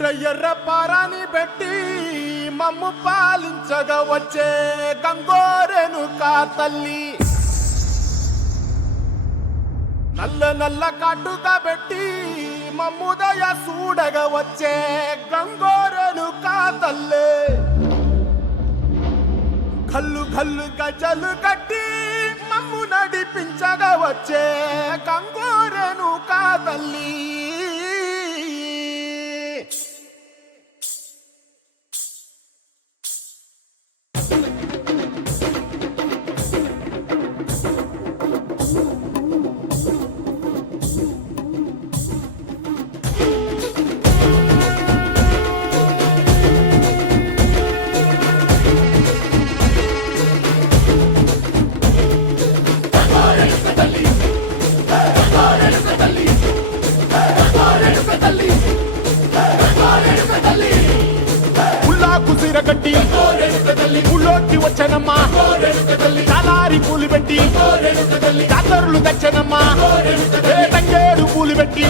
ఎర్ర ఎర్ర పారాని పెట్టి మమ్ము పాలించగా వచ్చే గంగోరెనుకా తల్లి, నల్ల నల్ల కాటుగా పెట్టి మమ్ముదయ చూడగా వచ్చే గంగోరెనుకా తల్లి, కల్లు కల్లు గజలు కట్టి మమ్ము నడిపించగా వచ్చే గంగోరెనుకా తల్లి. కుసిరగట్టి ఊళ్ళోకి వచ్చనమ్మా, చాలారి పూలు పెట్టి జాతరులు తెచ్చనమ్మా, తంగేడు పూలు పెట్టి